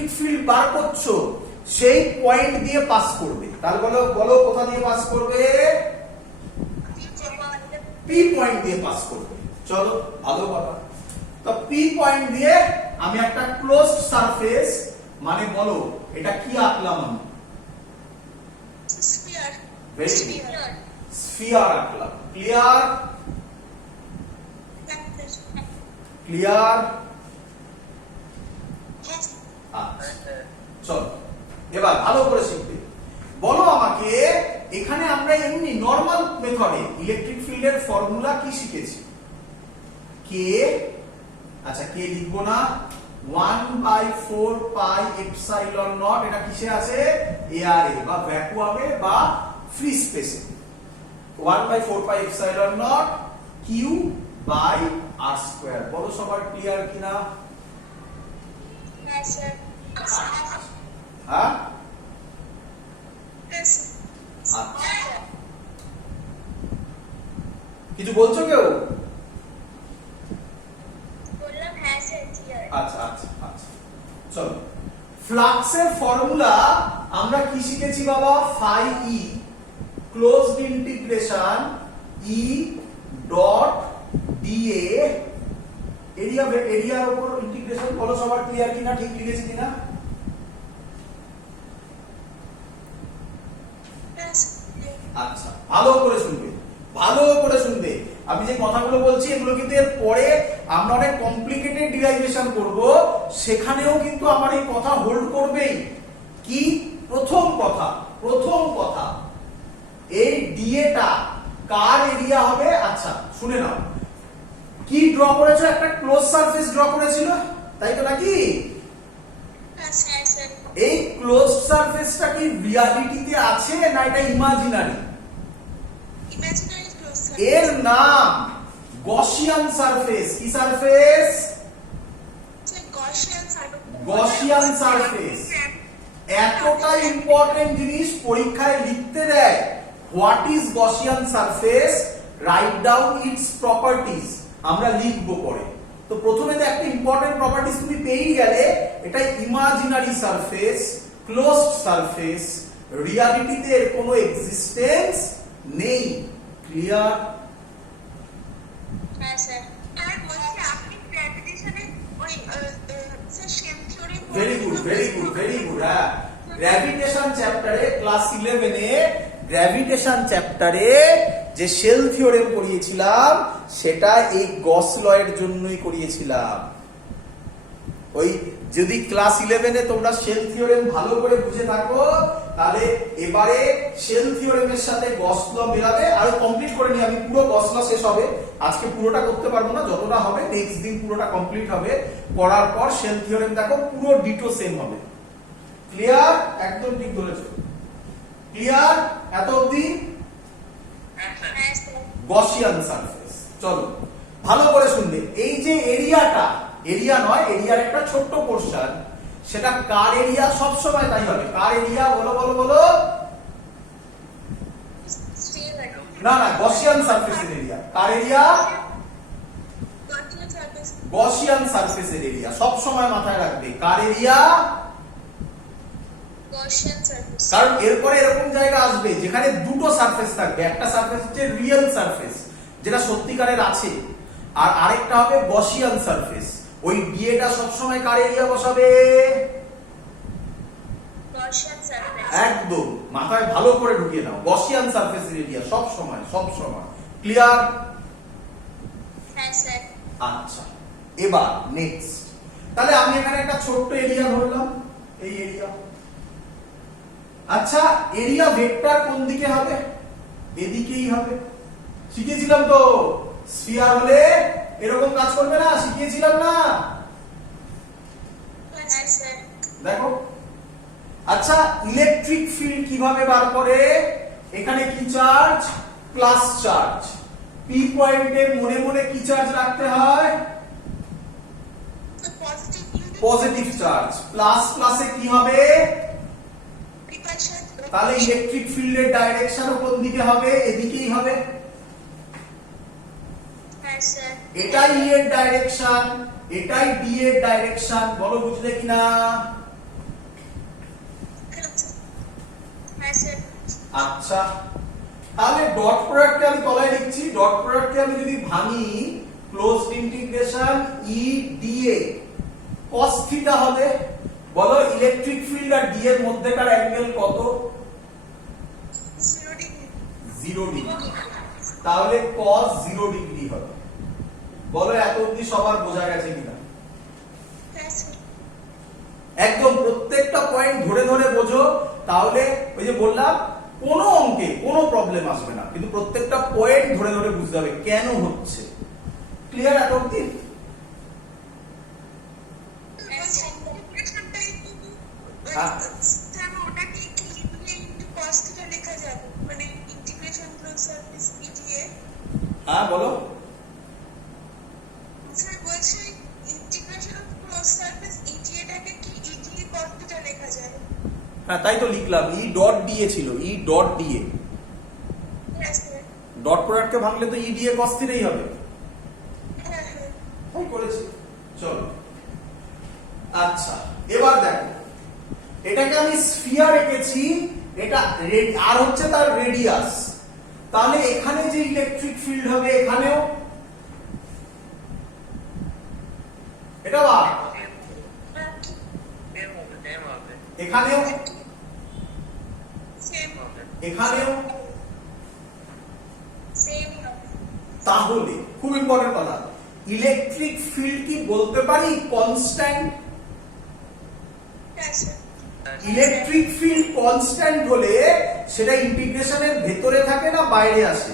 Electric field বার করছো সেই point দিয়ে পাস করবে। তাহলে বলো বলো কোথা দিয়ে পাস করবে? পি পয়েন্ট দিয়ে পাস করবে। চলো ভালো কথা। তো পি পয়েন্ট দিয়ে আমি একটা ক্লোজড সারফেস, মানে বলো এটা কি আঁকলাম আমি? স্ফিয়ার। স্ফিয়ার আঁকলাম। ক্লিয়ার? ক্লিয়ার? চলো এবার ভালো করে শিখবে। বলো আমাকে, এখানে আমরা এমনি নরমাল মেথডে ইলেকট্রিক ফিল্ডের ফর্মুলা কি শিখেছি? কে, আচ্ছা কে লিখবো না, 1/4 পাই এপসাইলন নট, এটা কিসে আছে? এয়ারে বা ভ্যাকুয়ামে বা ফ্রি স্পেসে। 1/4 pi epsilon naught q by r square. বলো সবার ক্লিয়ার কিনা? হ্যাঁ স্যার। হ্যাঁ কিছু বলছো কেউ? বললাম হ্যাঁ স্যার ক্লিয়ার। আচ্ছা আচ্ছা আচ্ছা চলো। ফ্লাক্সের ফর্মুলা আমরা কি শিখেছি বাবা? Phi E closed integration E dot d A area, এরিয়ার উপর ইন্টিগ্রেশন। বলো সবার ক্লিয়ার কিনা, ঠিক লিখেছি কিনা? আচ্ছা ভালো করে শুনবে, ভালো করে শুনবে। আমি যে কথাগুলো বলছি এগুলো কিন্তু এর পরে আমরা অনেক কমপ্লিকেটেড ডিরাইভেশন করব, সেখানেও কিন্তু আমার এই কথা হোল্ড করবেই। কি? প্রথম কথা এই ডিএটা কার এরিয়া হবে? আচ্ছা শুনে নাও, কি ড্র করেছো? একটা ক্লোজ সারফেস ড্র করেছিল, তাই তো নাকি? এই ক্লোজ সারফেসটা কি রিয়ালিটিতে আছে না এটা ইমাজিনারি? এর নাম গসিয়ান সারফেস। কি সারফেস? Gaussian surface. এতটা ইম্পর্টেন্ট জিনিস পরীক্ষায় লিখতে দেয়। What is Gaussian surface? Write down it's properties. আমরা লিখবো পরে। তো প্রথমে তো একটা ইম্পর্টেন্ট প্রপার্টিজ তুমি পেয়েই গেলে, এটা ইমাজিনারি সারফেস, ক্লোজড সারফেস, রিয়ালিটিতে এর কোনো এক্সিস্টেন্স নেই। ক্লিয়ার? হ্যাঁ স্যার। আর বলছি আপনি গ্র্যাভিটেশনে ওই sir shell theorem. Very good very good very good. হ্যাঁ, গ্র্যাভিটেশন চ্যাপ্টারে ক্লাস 11 এ গ্র্যাভিটেশন চ্যাপ্টারে যে শেল থিওরেম পড়িয়েছিলাম সেটা এই গস ল এর জন্যই করিয়েছিলাম। ওই যদি ক্লাস 11 এ তোমরা শেল থিওরেম ভালো করে বুঝে থাকো, তাহলে এবারে শেল থিওরেমের সাথে গস ল মেলাবে। আর কমপ্লিট করে নিই আমি, পুরো গস ল শেষ হবে আজকে, পুরোটা করতে পারবো না, যতটা হবে নেক্সট দিন পুরোটা কমপ্লিট হবে। করার পর শেল থিওরেম দেখো পুরো ডিটো সেম হবে। ক্লিয়ার? একদম ঠিক ধরেছো। ক্লিয়ার এত অবধি? Gaussian surface. চলো ভালো করে শুনবে। এই যে এরিয়াটা, এরিয়া নয়, এরিয়ার একটা ছোট্ট পোরশন, সেটা কার এরিয়া? সব সময় তাই হবে। কার এরিয়া? বলো বলো বলো। না না, গসিয়ান সারফেসের এরিয়া। কার এরিয়া? গসিয়ান সারফেসের এরিয়া। সব সময় মাথায় রাখবে কার এরিয়া? Gaussian surface. কারণ এরপরে এরকম জায়গা আসবে যেখানে দুটো সারফেস থাকবে। একটা সারফেস হচ্ছে রিয়েল সারফেস, যেটা সত্যিকারের আছে, আর আরেকটা হবে গসিয়ান সারফেস। ওই ডিএটা সবসময় কার এরিয়া বসাবে? Gaussian surface. একদম মাথায় ভালো করে ঢুকিয়ে নাও, গসিয়ান সারফেসের এরিয়া সব সময় সব সময়। ক্লিয়ার? হ্যাঁ স্যার। আচ্ছা এবার নেক্সট। তাহলে আমি এখানে একটা ছোট্ট এরিয়া ধরলাম, এই এরিয়া। আচ্ছা এরিয়া ভেক্টর কোন দিকে হবে? এদিকেই হবে। শিখেছিলাম তো, স্ফিয়ার হলে এরকম কাজ করবে না, শিখিয়েছিলাম না? হ্যাঁ স্যার। দেখো। আচ্ছা ইলেকট্রিক ফিল্ড কিভাবে বার করে? এখানে কি চার্জ? Plus charge. পি পয়েন্টে মনে মনে কি চার্জ রাখতে হয়? Positive charge. প্লাস প্লাসে কি হবে? তাহলে ইলেকট্রিক ফিল্ডের ডাইরেকশন কোন দিকে হবে? এদিকেই হবে। হ্যাঁ স্যার। এটাই ই এর ডাইরেকশন, এটাই ডি এর ডাইরেকশন। বলো বুঝলে কিনা? আচ্ছা, তাহলে ডট প্রোডাক্টকে আমি তলায় লিখছি, ডট প্রোডাক্টকে আমি যদি ভাঙি ক্লোজড ইন্টিগ্রেশন ই ডিএ cos থিটা হবে। বলো ইলেকট্রিক ফিল্ড আর ডি এর মধ্যেকার অ্যাঙ্গেল কত? 0 ডিগ্রি। তাহলে cos 0 ডিগ্রি হবে। বলো এত অবধি সবার বোঝা গেছে কিনা? একদম প্রত্যেকটা পয়েন্ট ধরে ধরে বোঝো, তাহলে ওই যে বললাম কোনো অঙ্কে কোনো প্রবলেম আসবে না, কিন্তু প্রত্যেকটা পয়েন্ট ধরে ধরে বুঝতে হবে কেন হচ্ছে। ক্লিয়ার এত অবধি? হ্যাঁ বলো। হ্যাঁ তাই তো লিখলাম, ই ডট ডিএ ছিল, ই ডট ডিএ। ডট প্রোডাক্টকে ভাঙলে তো ই ডিএ cos থিটাই হবে। তাই করেছি। চলো আচ্ছা, এবার দেখো এটাকে আমি স্ফিয়ার এঁকেছি, এটা আর হচ্ছে তার রেডিয়াস। তাহলে এখানে যে ইলেকট্রিক ফিল্ড হবে এখানেও এটা বা এখানেও এখানেও, তাহলে খুব ইম্পর্টেন্ট কথা, ইলেকট্রিক ফিল্ড কি বলতে পারি কনস্ট্যান্ট? ইলেকট্রিক ফিল্ড কনস্ট্যান্ট হলে সেটা ইন্টিগ্রেশনের ভেতরে থাকে না বাইরে আসে?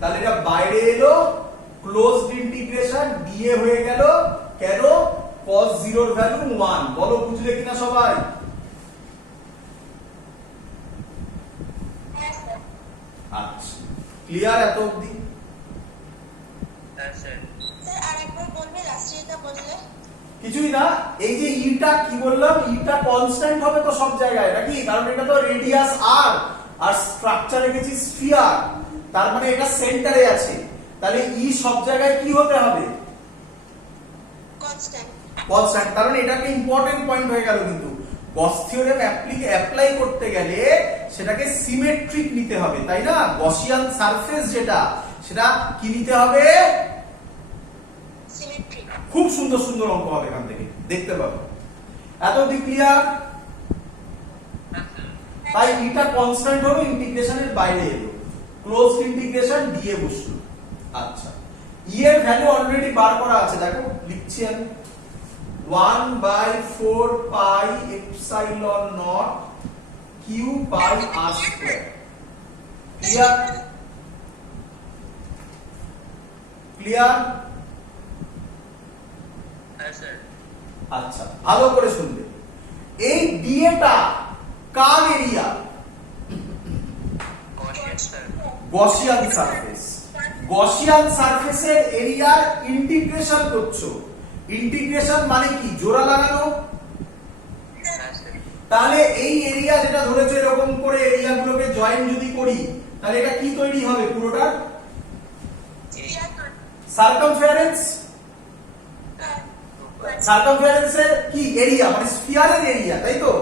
তাহলে এটা বাইরে এলো, ক্লোজড ইন্টিগ্রেশন ডিএ হয়ে গেল। কেন? cos 0 এর ভ্যালু 1। বলো বুঝলে কিনা সবাই? আচ্ছা, ক্লিয়ার এত অবধি? কিছুই না, এই যে ইটা কি বললাম, ইটা কনস্ট্যান্ট হবে তো সব জায়গায় নাকি, কারণ এটা তো রেডিয়াস আর আর স্ট্রাকচার রেখেছি স্ফিয়ার, তার মানে এটা সেন্টারে আছে। তাহলে ই সব জায়গায় কি হতে হবে? কনস্ট্যান্ট। কারণ এটাকে ইম্পর্টেন্ট পয়েন্ট হয়ে গেল, কিন্তু গস থিওরেম অ্যাপ্লাই করতে গেলে সেটাকে সিমেট্রিক নিতে হবে, তাই না? গসিয়ান সারফেস যেটা, সেটা কি নিতে হবে? খুব সুন্দর সুন্দর অঙ্ক হবে এখান থেকে, দেখতে পাবো। এত অবধি ক্লিয়ার? তাই এটা কনস্ট্যান্ট হলো, ইন্টিগ্রেশনের বাইরে এলো, ক্লোজড ইন্টিগ্রেশন ডিএ বসলো। আচ্ছা, ই এর ভ্যালু অলরেডি বার করা আছে, দেখো লিখছি আমি 1/4 pi epsilon naught q by r square. Clear? Clear? আচ্ছা, ভালো করে শুনবে। এই ডিএটা কার এরিয়া? Gaussian surface. গসিয়ান সারফেসের এরিয়ার ইন্টিগ্রেশন করছো। ইন্টিগ্রেশন মানে কি? জোড়া লাগানো। তাহলে এই এরিয়া যেটা ধরেছো, এরকম করে এরিয়া গুলোকে জয়েন যদি করি, তাহলে এটা কি তৈরি হবে? পুরোটা সার্কামফারেন্স। সার্কামফারেন্সের কি এরিয়া? মানে স্ফিয়ারের এরিয়া, তাই তো?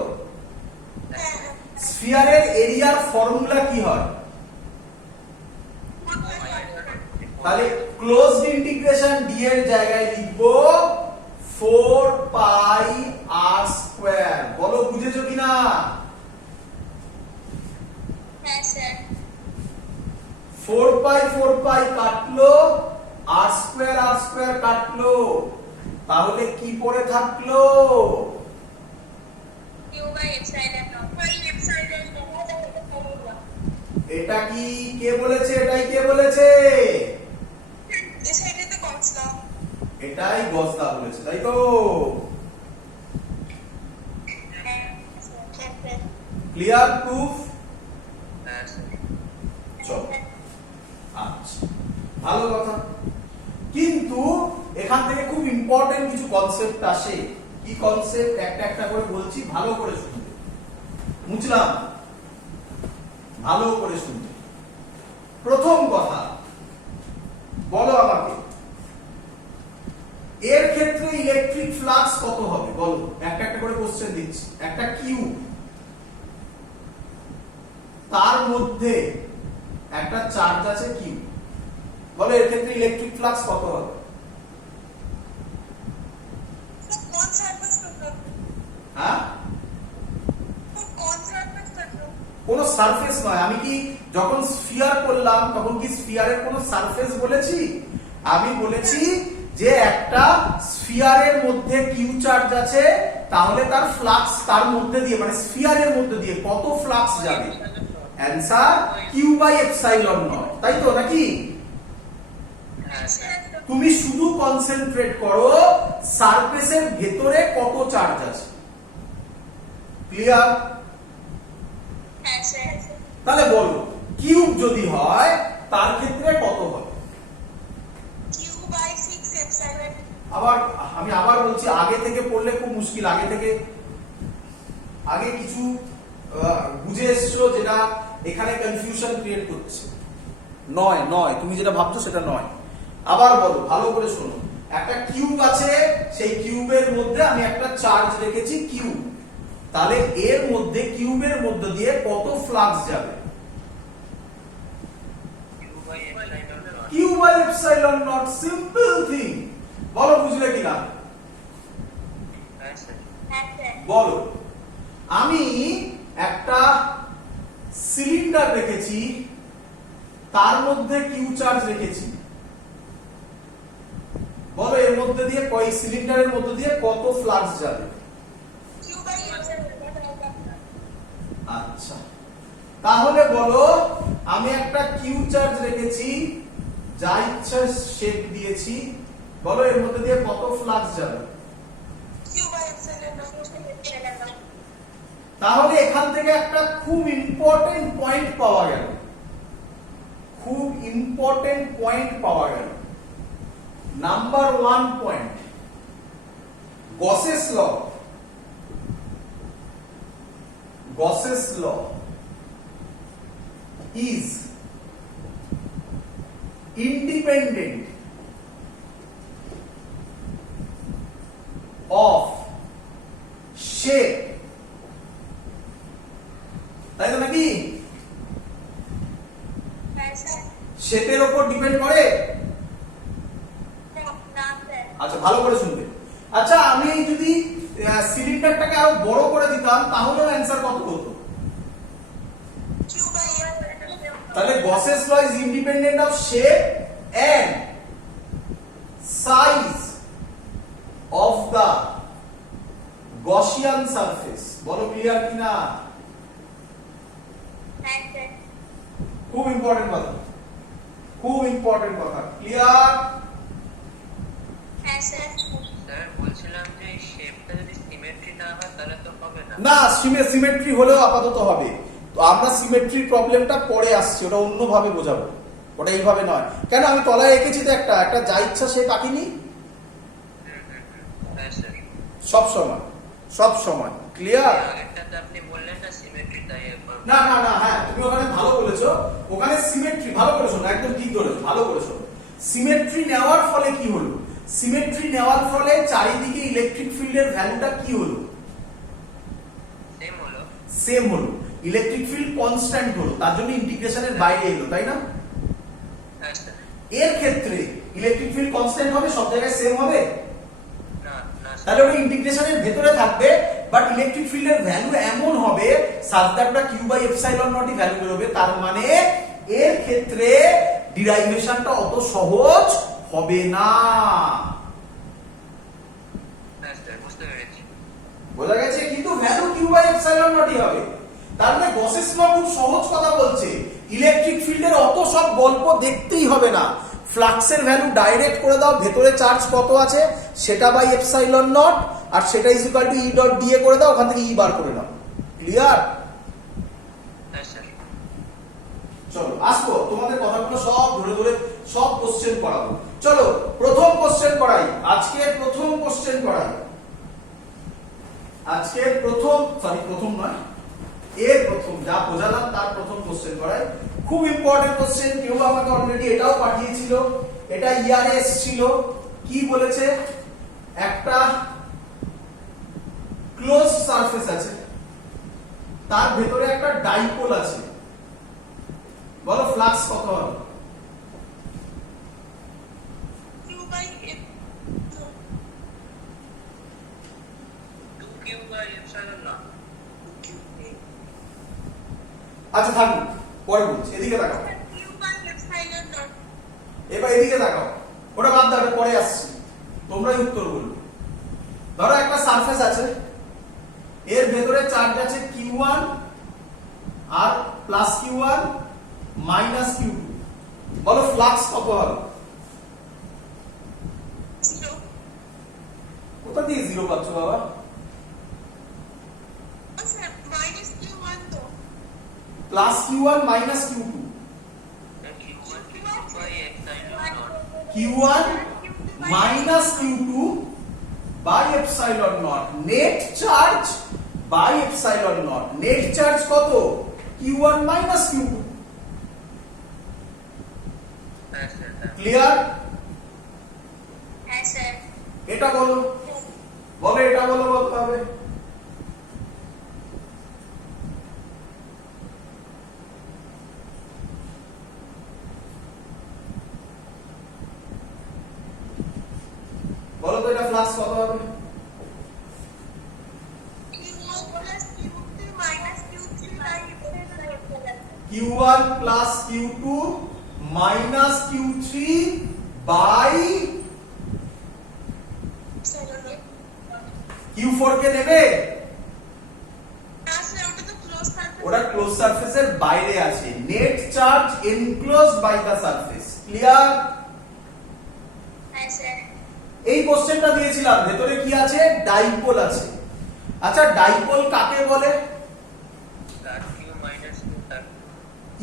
স্ফিয়ারের এরিয়ার ফর্মুলা কি হয়? তাহলে ক্লোজড ইন্টিগ্রেশন ডি এর জায়গায় লিখবো 4 পাই আর স্কয়ার। বলো বুঝেছো কিনা? হ্যাঁ স্যার। 4 পাই কাটলো, আর স্কয়ার কাটলো, তাহলে কি পড়ে থাকলো? Q by epsilon naught. By epsilon naught. এটা কি কে বলেছে? এটাই কে বলেছে? এটাই গসদা বলেছে, তাই তো? Clear proof? চলো, আচ্ছা, ভালো কথা। কিন্তু এখান থেকে খুব ইম্পর্টেন্ট কিছু কনসেপ্ট আসে। কি কনসেপ্ট? একটা একটা করে বলছি, ভালো করে শুনবে। বুঝলাম? ভালো করে শুনবে। প্রথম কথা বলো আমাকে, এর ক্ষেত্রে ইলেকট্রিক ফ্লাক্স কত হবে? বলো, একটা একটা করে কোশ্চেন দিচ্ছি। একটা কিউ তার মধ্যে একটা চার্জ আছে কিউ, বলো এর ক্ষেত্রে ইলেকট্রিক ফ্লাক্স কত হবে? कौन सरफेस पर था? হ্যাঁ, कौन सरफेस पर था? কোন সারফেস নয়। আমি কি যখন স্ফিয়ার করলাম তখন কি স্ফিয়ারের কোন সারফেস বলেছি? আমি বলেছি যে একটা স্ফিয়ারের মধ্যে কিউ চার্জ আছে, তাহলে তার ফ্লাক্স তার মধ্যে দিয়ে মানে স্ফিয়ারের মধ্যে দিয়ে কত ফ্লাক্স যাবে? Answer q by epsilon naught, তাই তো নাকি? তুমি শুধু কনসেন্ট্রেট করো সারফেসের ভেতরে কত চার্জ আছে। ক্লিয়ার? ऐसे তাহলে বলো কিউব যদি হয় তার ক্ষেত্রে কত হবে? Q by 6 epsilon আবার আমি আবার বলছি, আগে থেকে পড়লে খুব মুশকিল। আগে কিছু বুঝে এসছো যেটা এখানে কনফিউশন ক্রিয়েট করছে। নয়, তুমি যেটা ভাবছো সেটা নয়। আবার বলো, ভালো করে শোনো। একটা কিউব আছে, সেই কিউবের মধ্যে আমি একটা চার্জ রেখেছি কিউ, তাহলে এর মধ্যে কিউবের মধ্যে দিয়ে কত ফ্লাক্স যাবে? Q by epsilon naught, simple thing. বলো বুঝলে কিনা? ऐसे বলো। আমি একটা সিলিন্ডার রেখেছি, তার মধ্যে কিউ চার্জ রেখেছি, বলো এর মধ্যে দিয়ে কয় সিলিন্ডারের মধ্যে দিয়ে কত ফ্লাক্স যাবে? Q by epsilon আচ্ছা, তাহলে বলো আমি একটা কিউ চার্জ রেখেছি, যা ইচ্ছা শেপ দিয়েছি, বলো এর মধ্যে দিয়ে কত ফ্লাক্স যাবে? Q by epsilon তাহলে এখান থেকে একটা খুব ইম্পর্টেন্ট পয়েন্ট পাওয়া গেল, number 1 point, Gauss's law is independent of shape, তাই তো নাকি? ऐसे শেপের উপর ডিপেন্ড করে। नाम है আচ্ছা, ভালো করে শুনবে। আচ্ছা, আমি যদি সিলিন্ডারটাকে আরো বড় করে দিতাম তাহলে অ্যানসার কত হতো? Q by epsilon তাহলে Gauss's law is independent of shape and size of the Gaussian surface. বলো ক্লিয়ার কিনা? ऐसे খুব ইম্পর্টেন্ট কথা, ক্লিয়ার? ऐसे স্যার বলছিলাম যে শেপটা যদি সিমেট্রি না হয় তাহলে তো হবে না। না, সিমেট্রি হলেও আপাতত হবে। তো আমরা সিমেট্রির প্রবলেমটা পরে আসছি, ওটা অন্যভাবে বোঝাবো, ওটা এইভাবে নয়। কেন, আমি তলায় এঁকেছি তো একটা যা ইচ্ছা সে আঁকিনি হ্যাঁ স্যার, সব সময় ক্লিয়ার? আগেরটাতে আপনি বললেন না সিমেট্রি, তাই একবার না, হ্যাঁ তুমি ওখানে ভালো বলেছো, ওখানে সিমেট্রি ভালো করে শোনো, একদম ঠিক ধরেছো, ভালো করে শোনো। সিমেট্রি নেওয়ার ফলে কি হলো? সিমেট্রি নেওয়ার ফলে চারিদিকে ইলেকট্রিক ফিল্ডের ভ্যালুটা কি হলো? সেম হলো। ইলেকট্রিক ফিল্ড কনস্ট্যান্ট হলো, তার জন্য ইন্টিগ্রেশনের বাইরে এলো, তাই না? হ্যাঁ স্যার। এর ক্ষেত্রে ইলেকট্রিক ফিল্ড কনস্ট্যান্ট হবে, সব জায়গায় সেম হবে না না স্যার, তাহলে ওটা ইন্টিগ্রেশনের ভেতরে থাকবে, বাট ইলেকট্রিক ফিল্ডের ভ্যালু এমন হবে such that the q by epsilon naught value বেরোবে। তার মানে এর ক্ষেত্রে ডিরাইভেশনটা অত সহজ হবে না। হ্যাঁ স্যার বুঝতে পেরেছি। বোঝা গেছে? কিন্তু ভ্যালু কিউ বাই এপসাইলন নটই হবে। তার মানে গসেস ল খুব সহজ কথা বলছে, ইলেকট্রিক ফিল্ডের অত সব গল্প দেখতেই হবে না। ফ্লাক্সের ভ্যালু ডাইরেক্ট করে দাও, ভেতরে চার্জ কত আছে সেটা বাই এপসাইলন নট, আর সেটা is equal to E dot D A করে দাও, ওখান থেকে ই বার করে নাও। ক্লিয়ার? হ্যাঁ স্যার। চলো আসবো, তোমাদের কথাগুলো সব ধরে সব কোশ্চেন করাবো। চলো প্রথম কোশ্চেন করাই, আজকের প্রথম কোশ্চেন করাই। আজকের প্রথম নয়, এর প্রথম যা বোঝালাম তার প্রথম কোশ্চেন করাই। খুব ইম্পর্টেন্ট কোশ্চেন, কেউ আমাকে অলরেডি এটাও পাঠিয়েছিল, এটা ইয়ারে এসেছিল। কি বলেছে? একটা ক্লোজ সারফেস আছে, তার ভেতরে একটা ডাইপোল আছে, বলো ফ্লাক্স কত হবে? Q by F. 2Q by epsilon naught. আচ্ছা থাকুক, পরে বলছি, এদিকে তাকাও, Q by epsilon naught. এবার এদিকে তাকাও, ওটা বাদ দাও, পরে আসছি, তোমরাই উত্তর বলবে। ধরো একটা সারফেস আছে, এর ভেতরে চার্জ আছে Q1 আর প্লাস Q1 মাইনাস Q2, বলো ফ্লাক্স কত হবে? 0. কোথা দিয়ে জিরো পাচ্ছ বাবা? Sir, minus Q1 তো। Plus Q1 minus Q2, Q1 by epsilon naught. Q1 minus Q2 by epsilon naught, net charge by epsilon naught. Net charge কত? Q1 minus Q2। হ্যাঁ স্যার, হ্যাঁ। ক্লিয়ার? হ্যাঁ স্যার। এটা বলো, বলো এটা বলো, বলতে হবে। বলো তো এটা ফ্লাক্স কত হবে? Q1 plus Q2 minus Q3 by epsilon. Q1 plus Q2 minus Q3 by Epsilon naught. Q4 কে নেবে? না স্যার, ওটা তো close surface. ওটা ক্লোজ সারফেসের বাইরে আছে। Net charge enclose by the surface. Clear? হ্যাঁ স্যার। এই কোশ্চেনটা দিয়েছিলাম, ভেতরে কি আছে? ডাইপোল আছে। আচ্ছা ডাইপোল কাকে বলে? তার Q minus Q তার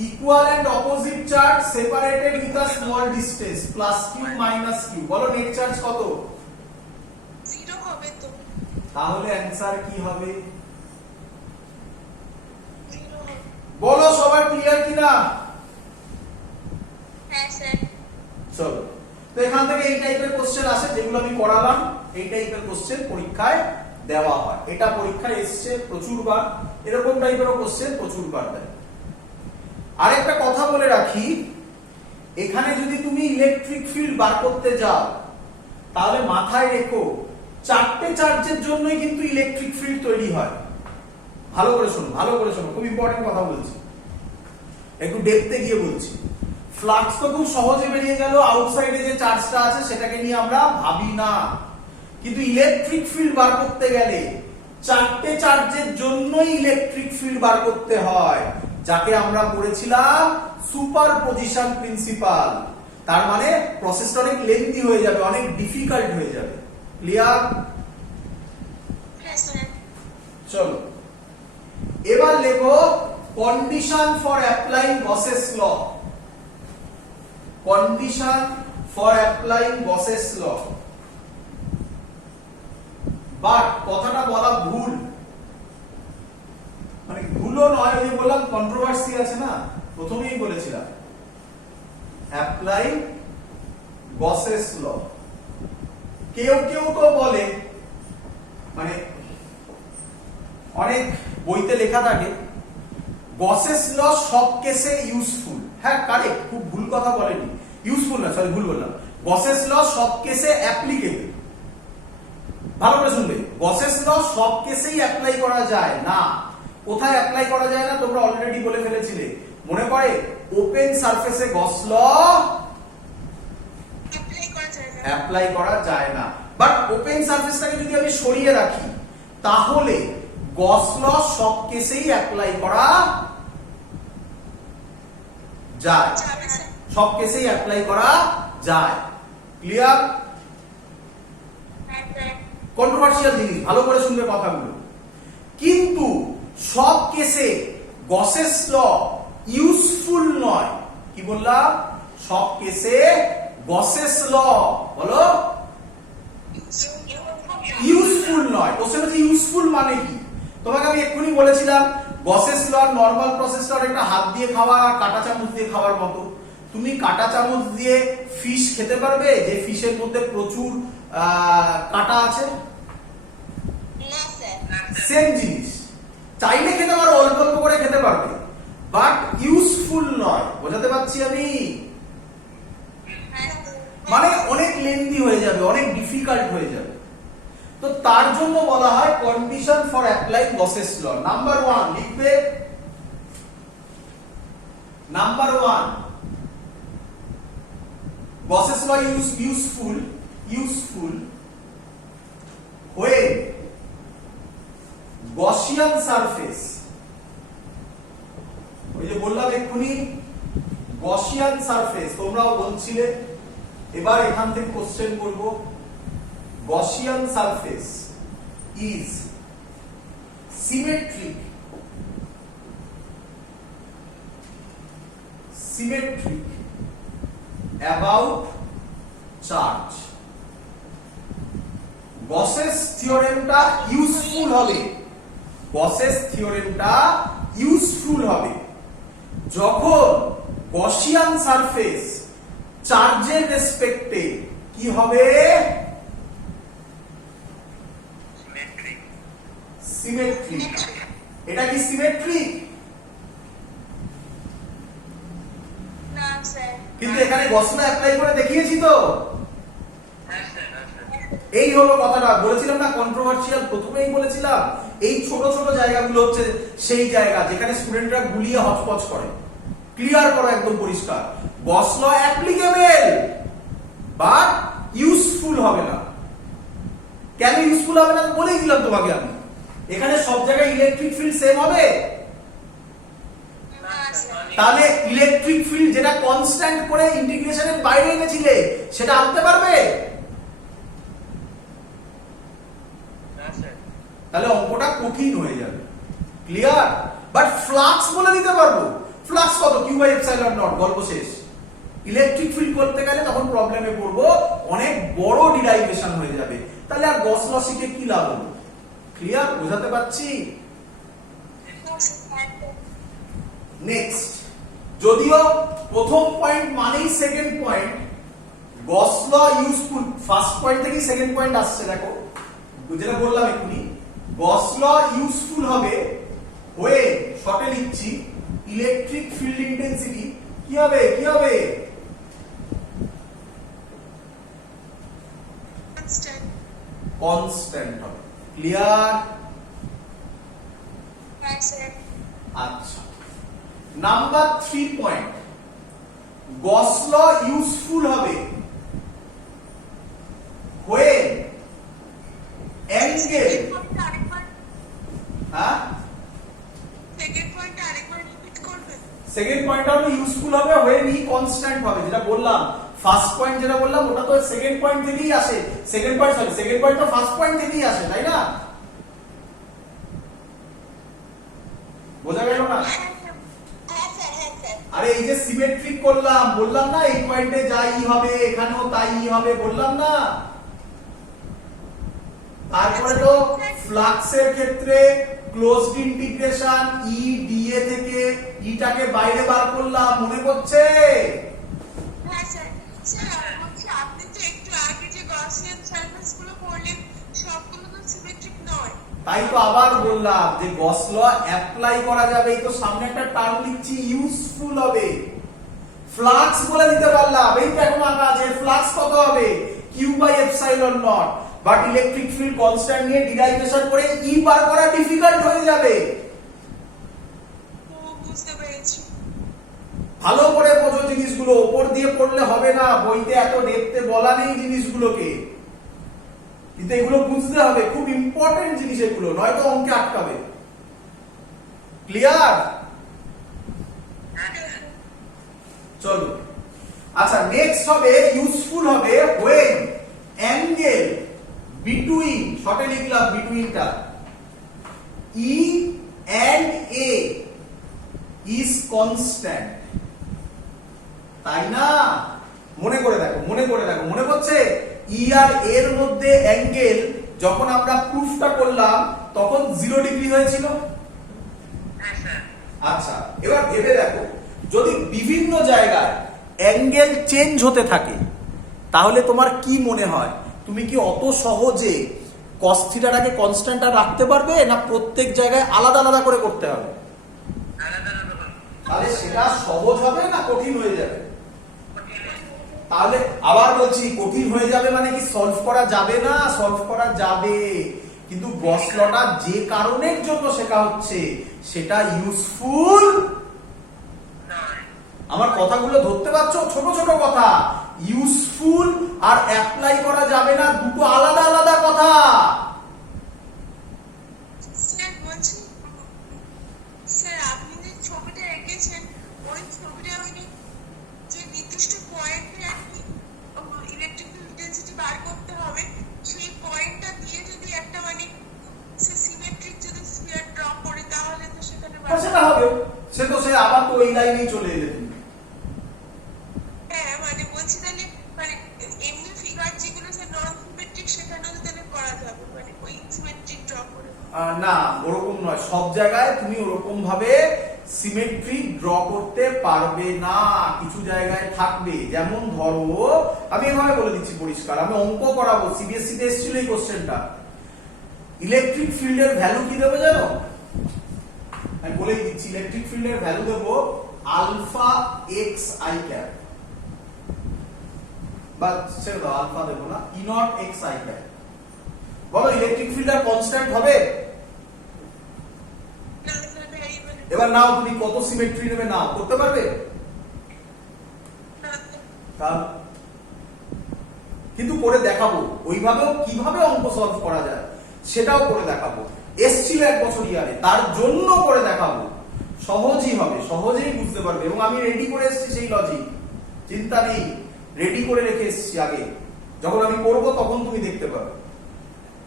equal and opposite charge separated with a small distance plus Q minus Q। বলো নেট চার্জ কত? 0 হবে তো। তাহলে অ্যানসার কি হবে? 0 হবে। বলো সবার ক্লিয়ার কিনা? হ্যাঁ স্যার। চলো, তো এখান থেকে এই টাইপের কোশ্চেন আসে, যেগুলো আমি করালাম এই টাইপের কোশ্চেন পরীক্ষায় দেওয়া হয়। এটা পরীক্ষায় এসছে প্রচুরবার, এরকম টাইপেরও কোশ্চেন প্রচুরবার দেয়। আরেকটা কথা বলে রাখি, এখানে যদি তুমি ইলেকট্রিক ফিল্ড বার করতে যাও তাহলে মাথায় রেখো চারটে চার্জের জন্যই কিন্তু ইলেকট্রিক ফিল্ড তৈরি হয়। ভালো করে শোনো, ভালো করে শোনো, খুব ইম্পর্টেন্ট কথা বলছি, একটু ডেপথে গিয়ে বলছি। ফ্লাক্স তো খুব সহজে বেরিয়ে গেল, আউটসাইডে যে চার্জটা আছে সেটাকে নিয়ে আমরা ভাবি না, কিন্তু ইলেকট্রিক ফিল্ড বার করতে গেলে চারটে চার্জের জন্যই ইলেকট্রিক ফিল্ড বার করতে হয়, যাকে আমরা পড়েছিলাম সুপারপজিশন প্রিন্সিপাল। তার মানে প্রসেসটা অনেক লেন্থি হয়ে যাবে, অনেক ডিফিকাল্ট হয়ে যাবে। ক্লিয়ার? হ্যাঁ স্যার। চলো এবার লেখো condition for applying Gauss's law. Condition for applying Gauss's law. But কথাটা বলা ভুল, মানে ভুলও নয়, ওই বললাম কন্ট্রোভার্সি আছে না, প্রথমেই বলেছিলাম অ্যাপ্লাই গসেস ল। কেউ কেউ তো বলে, মানে অনেক বইতে লেখা থাকে গসেস ল সব কেসে ইউজফুল। হ্যাঁ কারেক্ট, খুব ভুল কথা বলেনি, ইউজফুল না, সরি ভুল বললাম। গসেস ল সব কেসে অ্যাপ্লিকেবল। ভালো করে শুনবে, গসেস ল সব কেসেই অ্যাপ্লাই করা যায় না। কোথায় অ্যাপ্লাই করা যায় না তোমরা অলরেডি বলে ফেলেছিলে, মনে পড়ে? ওপেন সারফেসে গস ল অ্যাপ্লাই করা যায় না। বাট ওপেন সারফেসটাকে যদি আমি সরিয়ে রাখি তাহলে গস ল সব কেসেই অ্যাপ্লাই করা যায়, সব কেসেই অ্যাপ্লাই করা যায়। ক্লিয়ার? কন্ট্রোভার্সিয়াল জিনিস, ভালো করে শুনবে কথাগুলো। কিন্তু সব কেসে গসেস ল ইউজফুল নয়। কি বললাম? সব কেসে গসেস ল বলো ইউজফুল নয়। কোশ্চেন হচ্ছে ইউজফুল মানে কি? তোমাকে আমি এক্ষুনি বলেছিলাম গসেস ল নরমাল প্রসেসটা একটা হাত দিয়ে খাওয়া আর কাঁটা চামচ দিয়ে খাওয়ার মতো। তুমি কাঁটা চামচ দিয়ে ফিশ খেতে পারবে যে ফিশের মধ্যে প্রচুর কাঁটা আছে? না স্যার। সেম জিনিস, চাইলে খেতে পারো, অল্প অল্প করে খেতে পারবে, বাট ইউজফুল ইউজফুল নয়। বোঝাতে পারছি আমি? হ্যাঁ মানে অনেক লেন্দি হয়ে যাবে, অনেক ডিফিকাল্ট হয়ে যাবে। তো তার জন্য বলা হয় condition for applying Gauss's law. Number 1 লিখবে, number 1 Gauss's law useful when Gaussian surface, ওই যে বললাম এক্ষুনি গসিয়ান সারফেস, তোমরাও বলছিলে, এবার এখান থেকে কোশ্চেন করব। Gaussian surface is symmetric about charge. Gauss's থিওরেমটা ইউজফুল হবে, গসেস থিওরেমটা ইউজফুল হবে যখন গসিয়ান সারফেস চার্জের রেসপেক্টে কি হবে? সিমেট্রিক। এটা কি সিমেট্রিক? না স্যার কিন্তু এখানে গসলা অ্যাপ্লাই করে দেখিয়েছি তো। হ্যাঁ স্যার, হ্যাঁ স্যার। এই হলো কথাটা, বলেছিলাম না কন্ট্রোভার্সিয়াল, প্রথমেই বলেছিলাম এই ছোট ছোট জায়গাগুলো হচ্ছে সেই জায়গা যেখানে স্টুডেন্টরা গুলিয়ে হচপচ করে। ক্লিয়ার করো একদম পরিষ্কার, গস ল অ্যাপ্লিকেবল বাট ইউজফুল হবে না। কেন ইউজফুল হবে না বলেই দিলাম তোমাকে আমি। এখানে সব জায়গায় ইলেকট্রিক ফিল্ড সেম হবে? না স্যার তাহলে ইলেকট্রিক ফিল্ড যেটা কনস্ট্যান্ট করে ইন্টিগ্রেশনের বাইরে এনেছিলে সেটা আনতে পারবে? না স্যার। তাহলে অঙ্কটা কঠিন হয়ে যাবে। ক্লিয়ার? বাট ফ্লাক্স বলে দিতে পারবো। ফ্লাক্স কত? কিউ বাই এপসাইলন নট, গল্প শেষ। ইলেকট্রিক ফিল্ড করতে গেলে তখন প্রবলেমে পড়বো, অনেক বড় ডিরাইভেশন হয়ে যাবে। তাহলে আর গস ল শিখে কি লাভ হলো? ক্লিয়ার? বোঝাতে পারছি? নেক্সট, যদিও প্রথম পয়েন্ট মানেই সেকেন্ড পয়েন্ট, গস ল ইউজফুল ফার্স্ট পয়েন্ট থেকেই সেকেন্ড পয়েন্ট আসছে। দেখো যেটা বললাম এক্ষুনি, গস ল ইউজফুল হবে হয়ে শর্টে লিখছি ইলেকট্রিক ফিল্ড ইন্টেন্সিটি কি হবে? কি হবে? কনস্ট্যান্ট হবে। ক্লিয়ার? হ্যাঁ স্যার আচ্ছা, নাম্বার 3 পয়েন্ট, গস ল ইউজফুল হবে when অ্যাঙ্গেল, হ্যাঁ সেকেন্ড পয়েন্ট আরেকবার রিপিট করবেন? সেকেন্ড পয়েন্টটা হলো ইউজফুল হবে when ই কনস্ট্যান্ট হবে। যেটা বললাম ফার্স্ট পয়েন্ট যেটা বললাম ওটা তো সেকেন্ড পয়েন্ট থেকেই আসে। সেকেন্ড পয়েন্ট তো ফার্স্ট পয়েন্ট থেকেই আসে, তাই না? বোঝা গেল না? হ্যাঁ স্যার হ্যাঁ স্যার আরে এই যে সিমেট্রিক করলাম, বললাম না এই পয়েন্টে যাই হবে এখানেও তাই হবে, বললাম না? তারপরে তো ফ্লাক্সের ক্ষেত্রে ক্লোজড ইন্টিগ্রেশন ই ডিএ থেকে ইটাকে বাইরে বার করলাম, মনে পড়ছে? হ্যাঁ স্যার স্যার বলছি আপনি তো একটু আগে যে গসিয়ান সারফেস গুলো পড়লেন সবগুলো তো সিমেট্রিক নয়। তাই তো আবার বললাম যে গস ল অ্যাপ্লাই করা যাবে। এই তো সামনে একটা টার্ম লিখছি ইউজফুল হবে। ফ্লাক্স বলে দিতে পারলাম, এই তো এখন আঁকা আছে, ফ্লাক্স কত হবে? Q by epsilon naught. But electric field constant নিয়ে ডিরাইভেশন করে ই বার করা ডিফিকাল্ট হয়ে যাবে। ও বুঝতে পেরেছি। ভালো করে বোঝো জিনিসগুলো, উপর দিয়ে পড়লে হবে না, বইতে এত ডেপথে বলা নেই জিনিসগুলোকে, কিন্তু এগুলো বুঝতে হবে, খুব ইম্পর্টেন্ট জিনিস এগুলো, নয়তো অঙ্কে আটকাবে। ক্লিয়ার? চলো আচ্ছা, নেক্সট হবে ইউজফুল হবে when অ্যাঙ্গেল বিটুইন, শর্টে লিখলাম বিটুইনটা, ই এন্ড এ ইজ কনস্ট্যান্ট। তাই না? মনে করে দেখো, মনে করে দেখো, মনে পড়ছে? ই আর এর মধ্যে অ্যাঙ্গেল যখন আমরা প্রুফটা করলাম তখন 0 ডিগ্রি হয়েছিল। হ্যাঁ স্যার। আচ্ছা, এবার ভেবে দেখো, যদি বিভিন্ন জায়গায় অ্যাঙ্গেল চেঞ্জ হতে থাকে তাহলে তোমার কি মনে হয়, তুমি কি অত সহজে cos থিটাটাকে কনস্ট্যান্ট আর রাখতে পারবে, না প্রত্যেক জায়গায় আলাদা আলাদা করে করতে হবে? আলাদা আলাদা হবে। তাহলে সেটা সহজ হবে না কঠিন হয়ে যাবে? কঠিন হয়ে যাবে। তাহলে আবার বলছি, কঠিন হয়ে যাবে মানে কি সলভ করা যাবে না? সলভ করা যাবে, কিন্তু গস লটা যে কারণের জন্য শেখা হচ্ছে সেটা ইউজফুল। নয়। আমার কথাগুলো ধরতে পারছো? ছোট ছোট কথা। ইউজফুল আর অ্যাপ্লাই করা যাবে না, দুটো আলাদা আলাদা কথা। স্যার বলছি, স্যার আপনি যে ছবিটা এঁকেছেন ওই ছবিটা মানে যে নির্দিষ্ট পয়েন্টে আর কি ইলেকট্রিক্যাল ইন্টেন্সিটি বার করতে হবে, সেই পয়েন্টটা দিয়ে যদি একটা মানে সিমেট্রিক যদি স্ফিয়ার ড্র করে তাহলে তো সেখানে সেটা হবে, সে আবার তো ওই লাইনেই চলে এলে তুমি। হ্যাঁ মানে বলছি তাহলে মানে এমনি ফিগার যেগুলো স্যার নন সিমেট্রিক সেখানেও তো তাহলে করা যাবে মানে ওই সিমেট্রিক ড্র করে। না, ওরকম নয়, সব জায়গায় তুমি ওরকম ভাবে সিমেট্রি ড্র করতে পারবে না, কিছু জায়গায় থাকবে। যেমন ধরো, আমি এভাবে বলে দিচ্ছি পরিষ্কার, আমি অঙ্ক করাবো, সিবিএসসি তে এসেছিল এই কোশ্চেনটা। ইলেকট্রিক ফিল্ডের ভ্যালু কি দেবো জানো? আমি বলে দিচ্ছি, ইলেকট্রিক ফিল্ডের ভ্যালু দেবো আলফা এক্স আই ক্যাপ, বা ছেড়ে দাও, আলফা দেবো না, ই নট এক্স আই ক্যাপ। বলো ইলেকট্রিক ফিল্ড আর কনস্ট্যান্ট হবে? এবার নাও, তুমি কত সিমেট্রি নেবে নাও, করতে পারবে? কিন্তু করে দেখাবো, ওইভাবেও কিভাবে অঙ্ক সলভ করা যায় সেটাও করে দেখাবো। এসছিল এক বছর ইয়ারে, তার জন্য করে দেখাবো। সহজই হবে, সহজেই বুঝতে পারবে। এবং আমি রেডি করে এসেছি সেই লজিক, চিন্তা নেই, রেডি করে রেখে এসেছি আগে। যখন আমি করবো তখন তুমি দেখতে পাবে।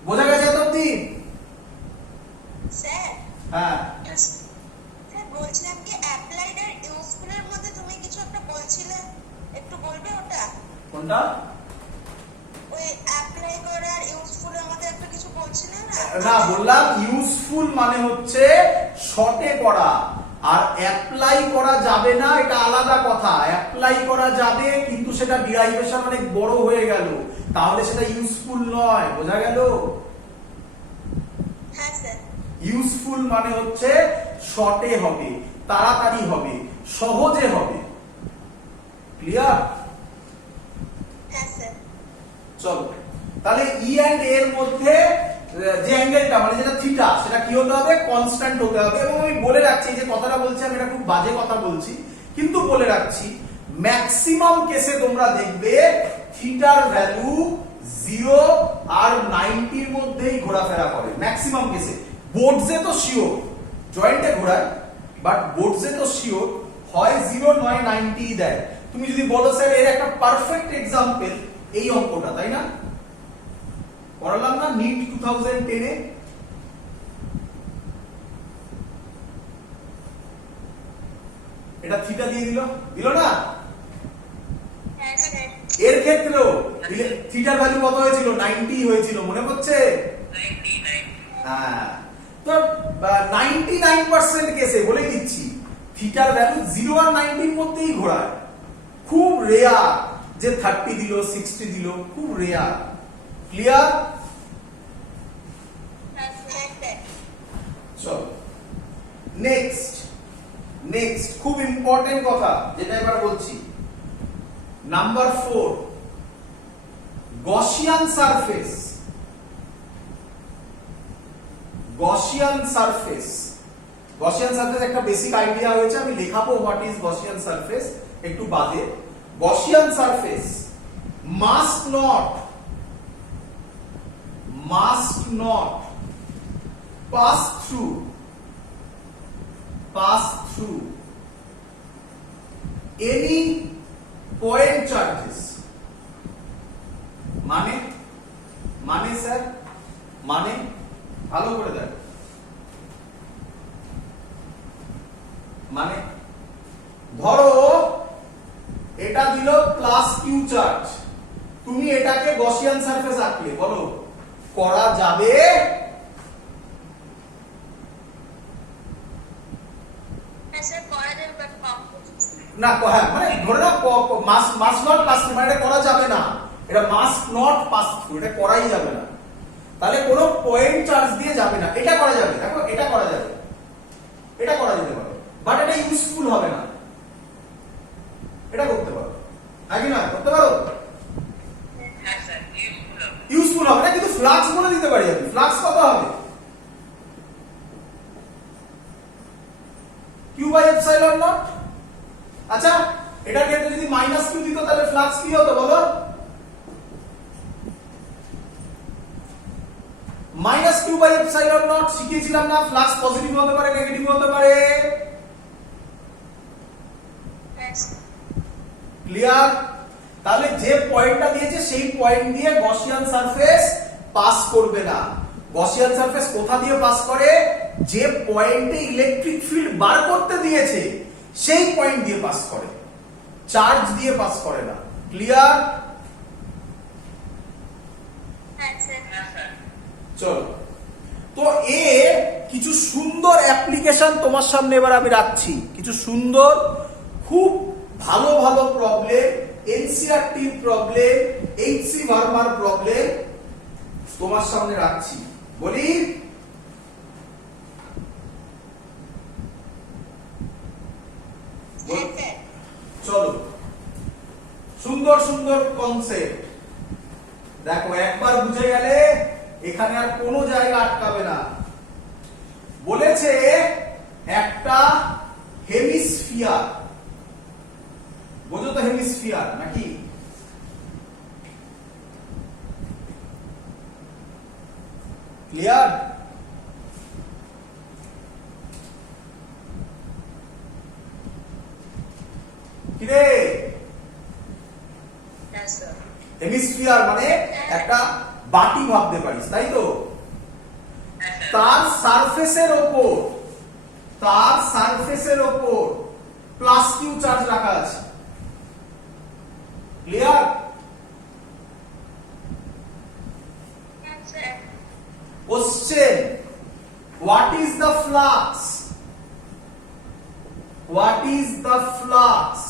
বোঝা গেছে এতদিন? স্যার হ্যাঁ, স্যার বলছিলাম কি অ্যাপ্লাইড আর ইউজফুলের মধ্যে তুমি কিছু একটা বলছিলে, একটু বলবে ওটা? কোনটা? ওই অ্যাপ্লাই করা আর ইউজফুলের মধ্যে একটা কিছু বলছিলে না? না, বললাম ইউজফুল মানে হচ্ছে শর্টে করা, আর অ্যাপ্লাই করা যাবে না, এটা আলাদা কথা। অ্যাপ্লাই করা যাবে কিন্তু সেটা ডিরাইভেশন অনেক বড় হয়ে গেল, তাহলে সেটা ইউজফুল নয়। বোঝা গেল? হ্যাঁ স্যার। ইউজফুল মানে হচ্ছে শর্টে হবে, তাড়াতাড়ি হবে, সহজে হবে। ক্লিয়ার? হ্যাঁ স্যার। চলো, তাহলে ই এন্ড এর মধ্যে যে অ্যাঙ্গেলটা মানে যেটা থিটা, সেটা কি হতে হবে? কনস্ট্যান্ট হতে হবে। এবং আমি বলে রাখছি, যে কথাটা বলছি আমি, এটা খুব বাজে কথা বলছি, কিন্তু বলে রাখছি, ম্যাক্সিমাম কেসে তোমরা দেখবে থিটার ভ্যালু 0 আর 90 এর মধ্যেই ঘোরাফেরা করে ম্যাক্সিমাম কেসে। বোর্ডসে তো শিওর, জয়েন্টে ঘোরায়, বাট বোর্ডসে তো শিওর হয় 0 নয় 90 দেয়। তুমি যদি বলো স্যার এর একটা পারফেক্ট এক্সাম্পল এই অঙ্কটা, তাই না? পড়ালাম না নিট 2010 এ? এটা থিটা দিয়ে দিল না? হ্যাঁ স্যার। এর ক্ষেত্রেও থিটার ভ্যালু কত হয়েছিল? 90 হয়েছিল, মনে পড়ছে? 99। হ্যাঁ, তো 99% কেসে বলেই দিচ্ছি থিটার ভ্যালু 0 আর 90 এর মধ্যেই ঘোরায়। খুব রেয়ার যে 30 দিল 60 দিল, খুব রেয়ার। ক্লিয়ার? হ্যাঁ স্যার। চলো নেক্সট খুব ইম্পর্টেন্ট কথা যেটা এবার বলছি, number 4, Gaussian surface. Gaussian surface একটা বেসিক আইডিয়া হয়েছে, আমি লেখাবো হোয়াট ইজ গসিয়ান সারফেস একটু বাদে। Gaussian surface must not pass through any point charges। মানে স্যার, মানে ভালো করে দেখ, মানে ধরো এটা দিল প্লাস কিউ চার্জ, তুমি এটাকে গসিয়ান সারফেস আঁকলে, বলো করা যাবে? না, হ্যাঁ, মানে ধরে নাও মাস্ট নট পাস থ্রু, মানে এটা করা যাবে না, এটা মাস্ট নট পাস থ্রু, এটা করাই যাবে না। তাহলে কোনো পয়েন্ট চার্জ দিয়ে যাবে না, এটা করা যাবে। দেখো এটা করা যাবে, এটা করা যেতে পারে, বাট এটা ইউজফুল হবে না। এটা করতে পারো নাকি না, করতে পারো? হ্যাঁ স্যার, ইউজফুল হবে। ইউজফুল হবে না, কিন্তু ফ্লাক্স বলে দিতে পারি আমি। ফ্লাক্স কত হবে? Q/ε0। আচ্ছা, এটার ক্ষেত্রে যদি মাইনাস কিউ দিত তাহলে ফ্লাক্স কি হতো বলো? মাইনাস Q/ε0 শিখিয়েছিলাম না, ফ্লাক্স পজিটিভ হতে পারে, নেগেটিভ হতে পারে। ক্লিয়ার? তাহলে যে পয়েন্টটা দিয়েছে সেই পয়েন্ট দিয়ে গসিয়ান সারফেস পাস করবে না। গসিয়ান সারফেস কোথা দিয়ে পাস করে? যে পয়েন্টে ইলেকট্রিক ফিল্ড বার করতে দিয়েছে সেই পয়েন্ট দিয়ে পাস করে, চার্জ দিয়ে পাস করে না। ক্লিয়ার? হ্যাঁ স্যার। চলো, তো কিছু সুন্দর অ্যাপ্লিকেশন তোমার সামনে এবার আমি রাখছি। কিছু সুন্দর, খুব ভালো ভালো প্রবলেম, এনসিইআরটি প্রবলেম, এইচসি ভার্মার প্রবলেম তোমার সামনে রাখছি। বলি, চলো, সুন্দর সুন্দর কনসেপ্ট দেখো, একবার বুঝে গেলে এখানে আর কোনো জায়গা আটকাবে না। বলেছে একটা হেমিস্ফিয়ার, বোঝো তো হেমিস্ফিয়ার নাকি? ক্লিয়ার? কিরে, হেমিস্ফিয়ার মানে একটা বাটি ভাবতে পারিস, তাই তো? তার সারফেসের ওপর প্লাস কিউ চার্জ রাখা আছে। Clear? Question, what is the flux? What is the flux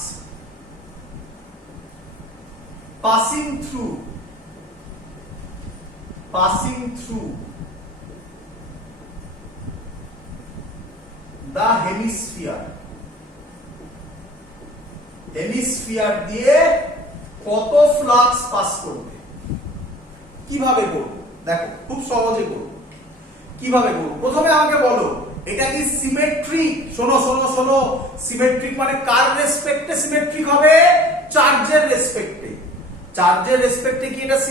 passing through the hemisphere দিয়ে কত ফ্লাক্স পাস করবে? কিভাবে করব? দেখো, খুব সহজে করব। কিভাবে করব? প্রথমে আমাকে বলো, এটা কি সিমেট্রিক? শোনো শোনো শোনো, সিমেট্রিক মানে কার রেসপেক্টে সিমেট্রিক হবে? চার্জের রেসপেক্টে। চার্জের রেসপেক্টে কি এটা